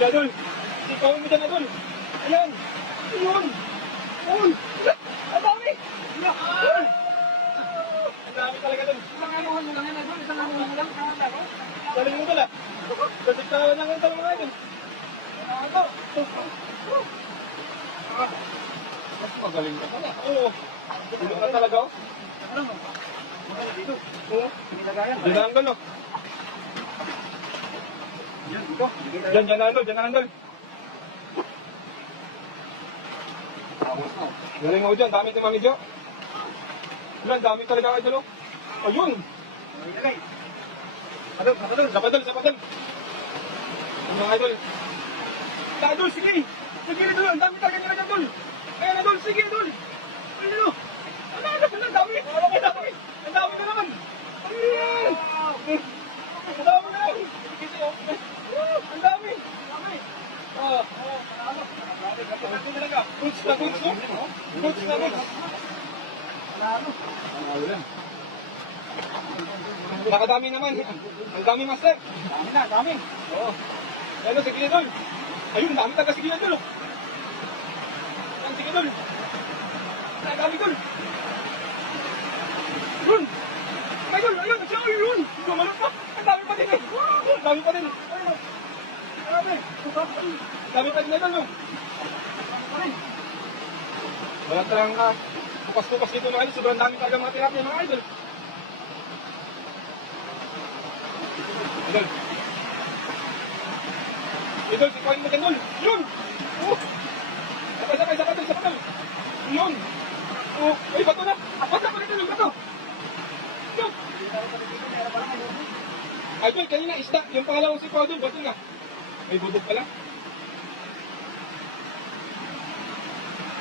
Idol. Ikaw mo dyan, Idol. Ayan. Ayun. Ayun. Ang dami. Ayun. Ang dami talaga dun. Isang anuhan mo lang yan, Idol. Isang anuhan mo lang. Galing mo dala. Kasiktawan lang ang talong mga Idol. Ano? Mas magaling ka pala. Oo. Dito na talaga, oh. Ano mo? Dito. Oo. Hindi lagayan. Diyan na, Idol, no? Yan, dito. Diyan na, Idol. Diyan na, Idol. Awas mo. Galing mo dyan. Dami ni Mami Jo. Ilan, dami talaga, Idol, oh. Ayun. May lagay. Padol, padol. Sa padal, sa padal. Ang mga Idol. Idol, sige. Sige, Idol. Ang dami talaga nila, Idol. Ayan, Idol. Sige, Idol. Ayun, oh. Ang dami. Ang dami. Ang dami na naman. Ayun. Ang dami na naman. Ang dami. Ah. Ang talaga. Goods na goods, no? Goods na goods. Nakadami naman. Ang dami, Master. Dami na, dami. Oo. Ano, sige, Idol. Ayun, dami talaga, sige, Idol. Oh. Ang sige, Idol. Ang dami, Idol. Yun. Idol, ayun. Siya, ayun. Gumalot pa. Ang dami pa din, eh. Ang dami pa din. Ayun, oh. Ang dami. Ang dami pa din, Idol, no? Wala talagang tukas-tukas dito, mga Idol. Sobrang dami talaga mga tilapia, mga Idol. Idol. Idol, sikuhin mo dyan, Idol. Yun! Oh! Sabay, sabay. Yun! Oh! Ay, bato na! Bato pa rin, Idol, bato! Yun! Idol, kanina isda. Yung pangalawang sipaw doon, bato na. May bubog pala.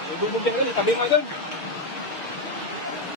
May bubog yan, Idol. Tabi mo, Idol.